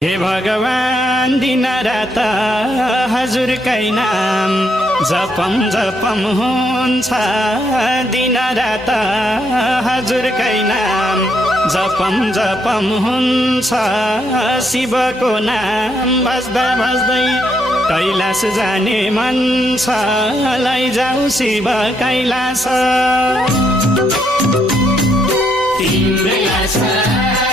हे भगवान दिनरात हजुरकै नाम जपम जपम हुन्छ दिनरात हजुरकै नाम जपम जपम हुन्छ शिवको नाम बस्दा बस्दै कैलाश जाने मन छ लैजाऊ शिव कैलाश तिम्रै आशा